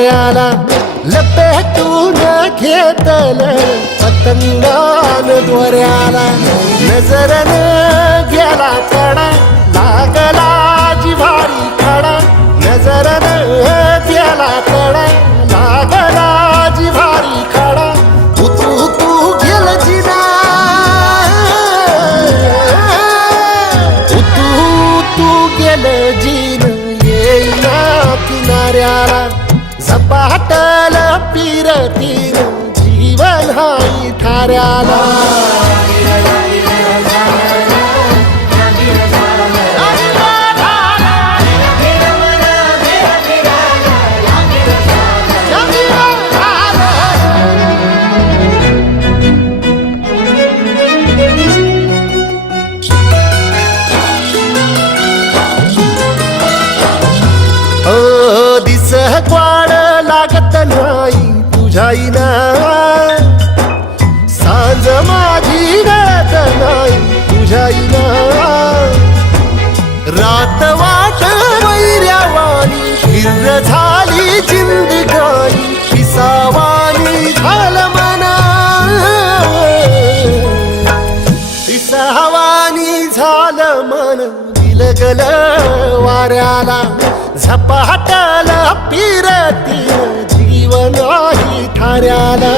किनाऱ्याला लपेटून घेतल पतंगान दोऱ्याला नजरन गेला कडा लागला जिव्हारी खडा नजरन गेला कडा लागला जिव्हारी खडा तू गेल जिना तू गेल जिन येईना किनाऱ्याला झपाटल पिरतीन जीवन हाई थाऱ्याला दिस क्वाड लागत नाही तुझ्याईना सांज माझी गळत नाही तुझ्याईना रात वाट वैर्यावानी हिर झाली जिंदगानी पिसावानी झालं मना पिसावानी झालं मन विलगल वाऱ्याला झपाटल पिरती जीवन ही थाऱ्याला